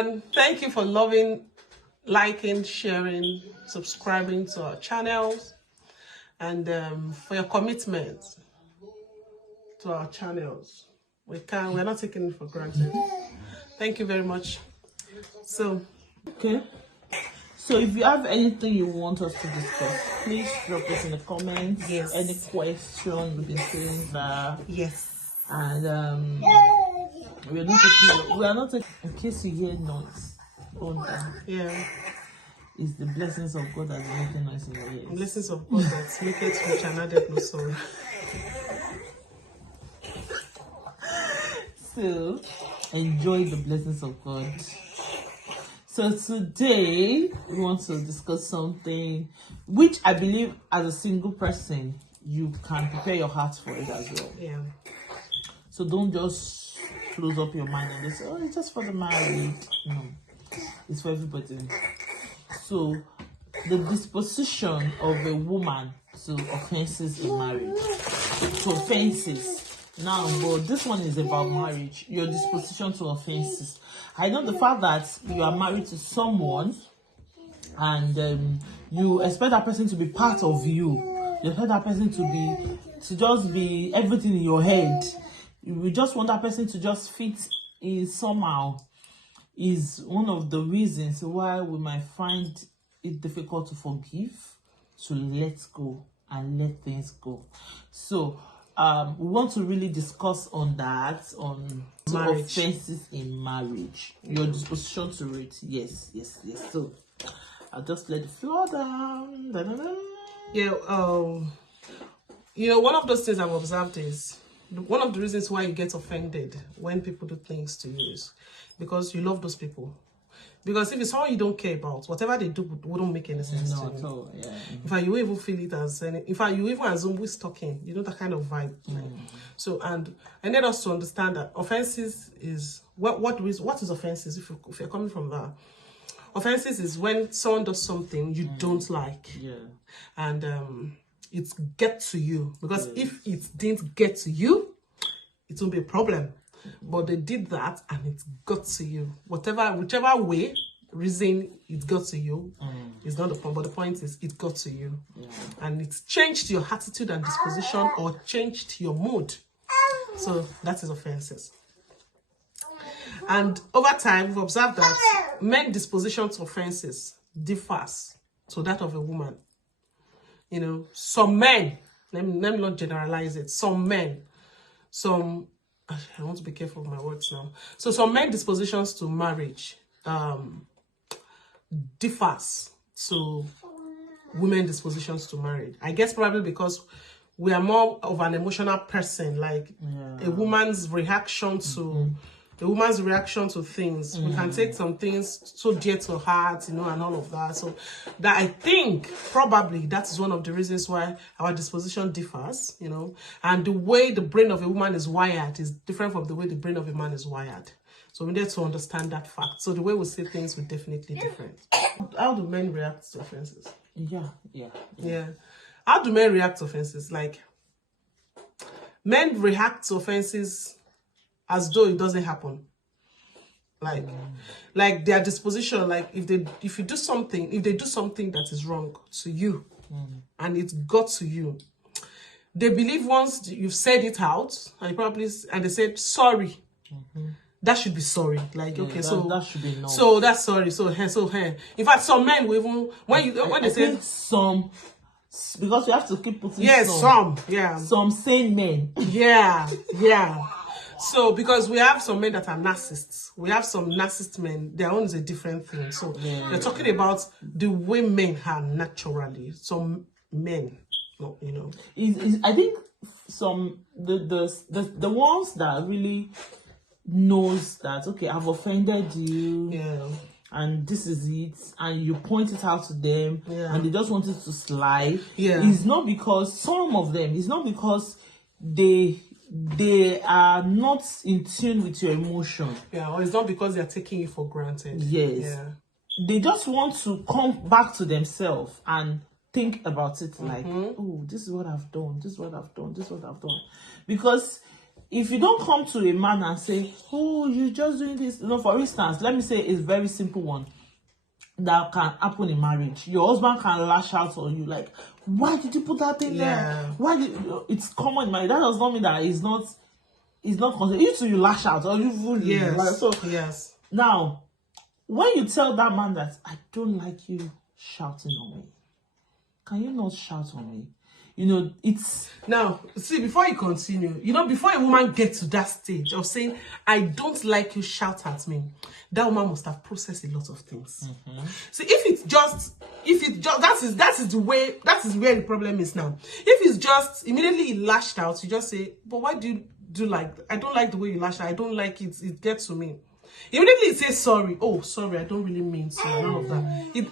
And thank you for loving, liking, sharing, subscribing to our channels, and for your commitment to our channels. We're not taking it for granted. Thank you very much. So if you have anything you want us to discuss, please drop us in the comments. Yes. Any question, we've been saying that. Yes. And we are not taking, in case you hear noise. Yeah. It's the blessings of God that's making noise in your ears. Blessings of God that make it rich and added no sorrow. So enjoy the blessings of God. So today we want to discuss something which I believe as a single person you can prepare your heart for it as well. Yeah. So don't just close up your mind and just say, oh, it's just for the married. No, it's for everybody. So the disposition of a woman to offenses in marriage. To offenses. Now, but this one is about marriage. Your disposition to offenses. I know the fact that you are married to someone and you expect that person to be part of you. You expect that person to just be everything in your head. You just want that person to just fit in somehow. Is one of the reasons why we might find it difficult to forgive, to let go and let things go. So we want to really discuss on that, on offenses in marriage, your disposition to it. Yes. So I'll just let the floor down. Yeah. One of those things I've observed is one of the reasons why you get offended when people do things to you is because you love those people. Because if it's someone you don't care about, whatever they do wouldn't make any sense to you. At all. Yeah. In fact, you even feel it as in fact, you even assume who's talking. You know, that kind of vibe. So, and I need us to understand that offenses is what is offenses? If you're coming from that, offenses is when someone does something you don't like. Yeah. And it gets to you, because if it didn't get to you, it won't be a problem. But they did that and it got to you. Whichever way, reason it got to you is not the point. But the point is it got to you. Yeah. And it's changed your attitude and disposition or changed your mood. So that is offenses. And over time, we've observed that men's disposition to offenses differs to that of a woman. Some men, let me not generalize it, I want to be careful with my words now. So some men dispositions to marriage differs to women dispositions to marriage. I guess probably because we are more of an emotional person, like a woman's reaction to things. We can take some things so dear to heart, and all of that. So that I think probably that is one of the reasons why our disposition differs, and the way the brain of a woman is wired is different from the way the brain of a man is wired. So we need to understand that fact. So the way we see things will definitely different. How do men react to offenses? Yeah. How do men react to offenses? Like, men react to offenses as though it doesn't happen. Like their disposition, like if they do something that is wrong to you and it got to you, they believe once you've said it out and they said sorry, that should be sorry. Like, okay, so that should be no. So that's sorry. So in fact, some men will even when they say some, because you have to keep putting some sane men. Yeah. So, because we have some men that are narcissists, we have some narcissist men, their own is a different thing. So, they're talking about the way men are naturally. Some men, I think some, the ones that really knows that, okay, I've offended you. Yeah. And this is it, and you point it out to them, and they just want it to slide. Yeah. It's not because they are not in tune with your emotion. Yeah, or it's not because they're taking you for granted. Yes. Yeah. They just want to come back to themselves and think about it like, oh, this is what I've done, this is what I've done, this is what I've done. Because if you don't come to a man and say, oh, you're just doing this, for instance, let me say a very simple one that can happen in marriage. Your husband can lash out on you, like, why did you put that in there? Why did it's common in marriage? That does not mean that it's not considered. You lash out or you so yes. Now, when you tell that man that I don't like you shouting on me, can you not shout on me? It's... Now, see, before you continue, before a woman gets to that stage of saying, I don't like you, shout at me, that woman must have processed a lot of things. So that is where the problem is now. If it's just immediately lashed out, you just say, but why do you do like, I don't like the way you lash out, I don't like it, it gets to me. Immediately say sorry. Oh, sorry, I don't really mean to, none of that. It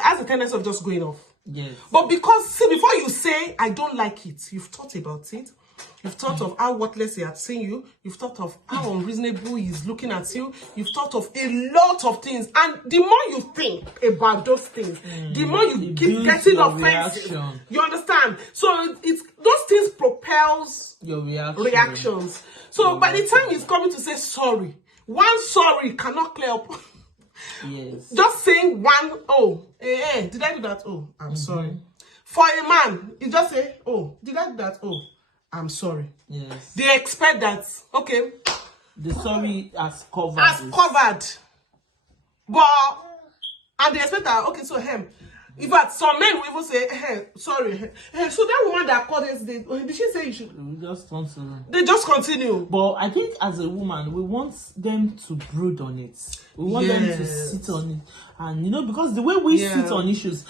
has a tendency of just going off. Yes. But because, see, before you say, I don't like it, you've thought about it. You've thought of how worthless he had seen you. You've thought of how unreasonable he's looking at you. You've thought of a lot of things. And the more you think about those things, the more you keep getting offensive. Reaction. You understand? So those things propels your reactions. So by the time he's coming to say sorry, one sorry cannot clear up. Yes. Just saying one, did I do that? Oh, I'm sorry. For a man, you just say, oh, did I do that? Oh, I'm sorry. Yes. They expect that, okay. The sorry has covered. And they expect that, okay, so in fact, some men will even say, sorry. So that woman that called yesterday, did she say you should? They just continue. But I think as a woman, we want them to brood on it. We want them to sit on it. And because the way we sit on issues,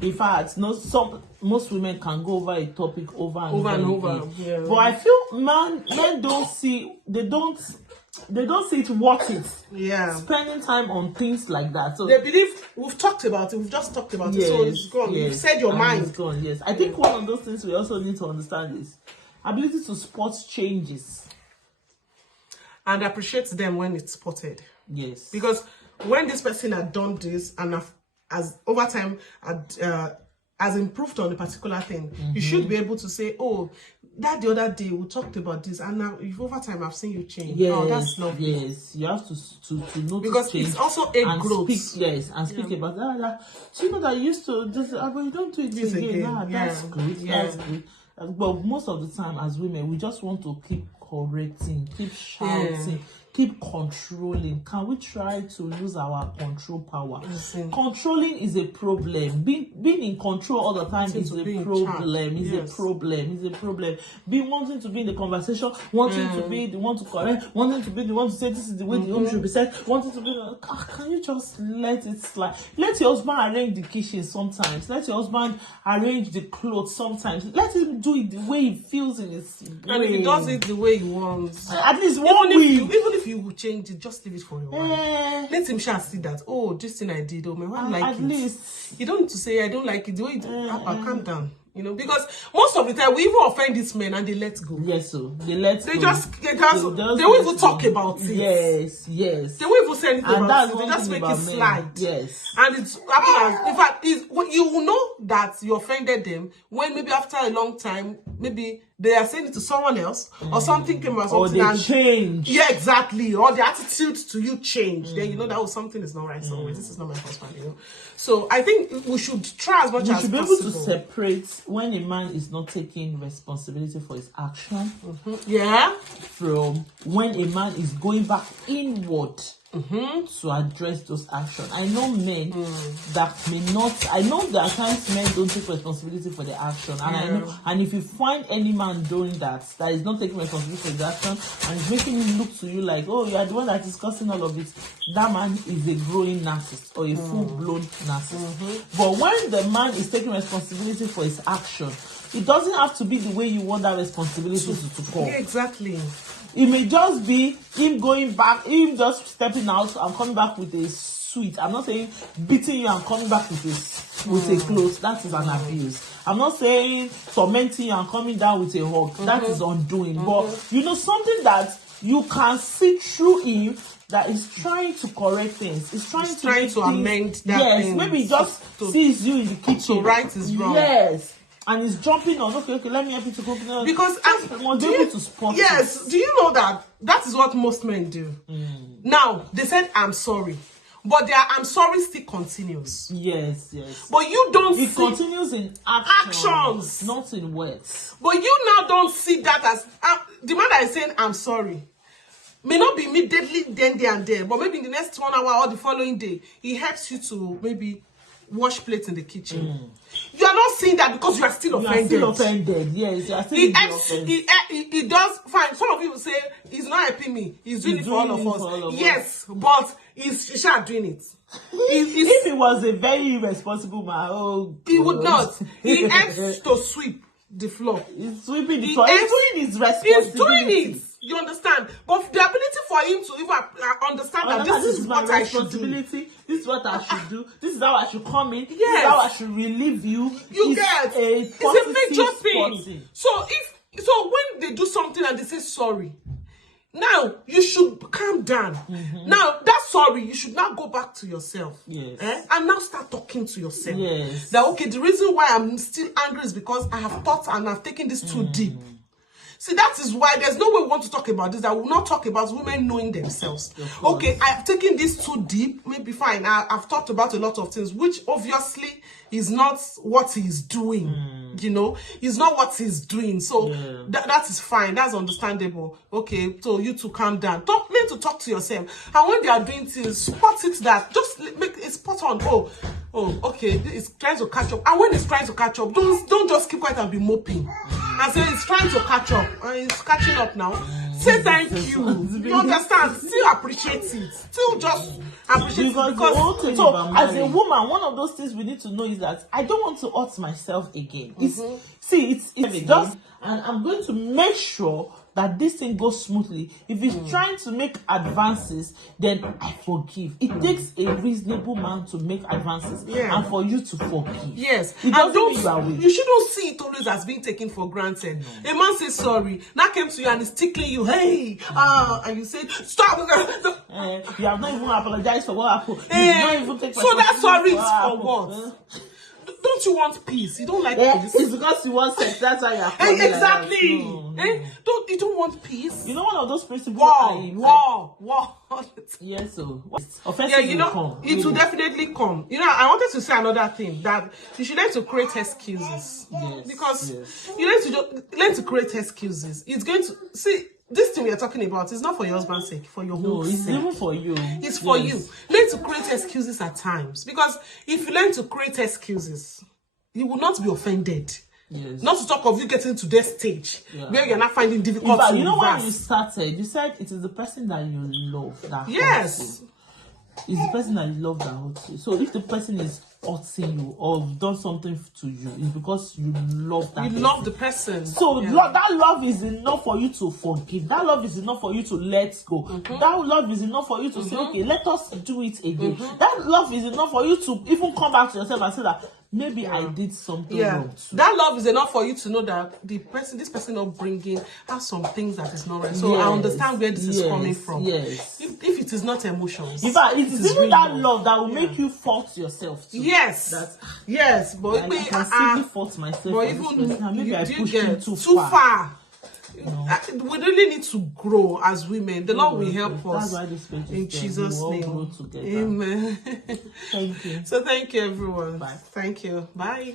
in fact, most women can go over a topic over and over. Yeah. But I feel men don't see, they don't see it worth it. Yeah. Spending time on things like that. So they believe we've talked about it. We've just talked about it. So it's gone. You've said your mind. It's gone. Yes. I think one of those things we also need to understand is ability to spot changes and appreciate them when it's spotted. Yes. Because when this person had done this and as over time has improved on a particular thing, you should be able to say, oh, that the other day we talked about this, and now over time I've seen you change. Yes, oh, that's lovely. Yes, you have to notice because change, it's also a growth. Speak about that. So you know that you used to just, but you don't do it this again. That's good. Yeah. That's good. But most of the time, as women, we just want to keep correcting, keep shouting. Keep controlling. Can we try to use our control power? Controlling is a problem. Being in control all the time is a problem. It's a problem. Being wanting to be in the conversation, wanting to be the one to correct, wanting to be the one to say this is the way the home should be said, wanting to be can you just let it slide? Let your husband arrange the kitchen sometimes. Let your husband arrange the clothes sometimes. Let him do it the way he feels in his brain. And if he does it the way he wants, at least one week. Even if you will change it, just leave it for a while. Let him shall see that, oh, this thing I did, oh my, I like it. Least. You don't need to say I don't like it. The way you do, calm down. Because most of the time we even offend these men and they let go. Yes, so they let go. They won't even talk about it. Yes. They won't even say anything and about it. They just make it slide. Yes. And it's happened. In fact, you will know that you offended them when maybe after a long time, maybe they are saying it to someone else, or something came out, or they change. Yeah, exactly. Or the attitude to you changed. Then you know that something is not right somewhere. This is not my husband. So I think we should try as much as possible. We should be able to separate when a man is not taking responsibility for his action. Yeah. From when a man is going back inward. To address those actions. I know men that may not. I know that at times men don't take responsibility for their action, and I know. And if you find any man doing that is not taking responsibility for his action, and is making him look to you like, oh, you are the one that is causing all of it, that man is a growing narcissist or a full-blown narcissist. But when the man is taking responsibility for his action, it doesn't have to be the way you want that responsibility to come. Yeah, exactly. It may just be him going back, him just stepping out and coming back with a sweet. I'm not saying beating you and coming back with a clothes. That is an abuse. I'm not saying tormenting you and coming down with a hug. That is undoing. But something that you can see through him that is trying to correct things. It's trying to amend that. Yes, maybe he just sees you in the kitchen. So right is wrong. Yes. and he's jumping on, okay, let me help you to go. Because do you, to spot yes, do you know that is what most men do? Now, they said, I'm sorry. But their I'm sorry still continues. Yes. But you don't see... It continues in actions, not in words. But you now don't see that as... the man that is saying, I'm sorry, may not be immediately then, there and there, but maybe in the next 1 hour or the following day, he helps you to maybe wash plates in the kitchen. You are not seeing that because you are still offended. You are still offended, yes. You are still offended. He does fine. Some of you will say, he's not helping me. He's doing it for all of us. Yes, but he's not doing it. If he was a very irresponsible man, he would not. He helps to sweep the floor. He's sweeping the floor. He's doing his responsibility. He's doing it. You understand? But the ability for him to even understand that this is what I should do. This is what I should do. This is how I should come in. Yes. This is how I should relieve you. Get it's a major thing. So when they do something and they say sorry, now you should calm down. Now that sorry, you should now go back to yourself. Yes. And now start talking to yourself. Yes. That okay, the reason why I'm still angry is because I have thought and I've taken this too deep. See, that is why there's no way we want to talk about this. I will not talk about women knowing themselves. Okay, I've taken this too deep. Maybe fine. I've talked about a lot of things, which obviously is not what he's doing. You know, it's not what he's doing. So that is fine. That's understandable. Okay, so you two calm down. Learn to talk to yourself. And when they are doing things, spot it that. Just make it spot on. Oh, okay, it's trying to catch up. And when it's trying to catch up, don't just keep quiet and be moping. And say it's trying to catch up. It's catching up now. Say thank you. You understand? Still appreciate it. Still just appreciate it. Because so as a woman, one of those things we need to know is that I don't want to hurt myself again. It's just, and I'm going to make sure that this thing goes smoothly. If he's trying to make advances, then I forgive. It takes a reasonable man to make advances and for you to forgive. Yes. It doesn't mean you are weak. You shouldn't see it always as being taken for granted. A man says sorry, now came to you and is tickling you, hey, and you said, stop. You have not even apologized for what happened. Not even take so that sorry is for what? Don't you want peace? You don't like peace. It's because you want sex. That's why you are calling exactly. No. You don't want peace. You know one of those principles. War. Yes, so offenses will come. It will definitely come. You know, I wanted to say another thing that you should learn to create excuses. Yes. Because you learn to create excuses. It's going to see. This thing we are talking about is not for your husband's sake, for your own sake. It's even for you. It's for you. Learn to create excuses at times. Because if you learn to create excuses, you will not be offended. Yes. Not to talk of you getting to that stage where you're not finding difficult to you know when you started, you said it is the person that you love that hurts you. It's the person that you love that hurts you. So if the person is hurting you or done something to you, it's because you love that person. You love the person. So that love is enough for you to forgive. That love is enough for you to let go. That love is enough for you to say, okay, let us do it again. That love is enough for you to even come back to yourself and say that maybe I did something wrong too. That love is enough for you to know that this person not bringing has some things that is not right. So I understand where this is coming from. Yes. If it is not emotions. In fact, it is even that love that will make you fault yourself too. Yes. Yes, but I can still fault myself. But even maybe I pushed him too far. We really need to grow as women. The Lord will help us. In Jesus' name. Amen. Thank you. So thank you, everyone. Bye. Thank you. Bye.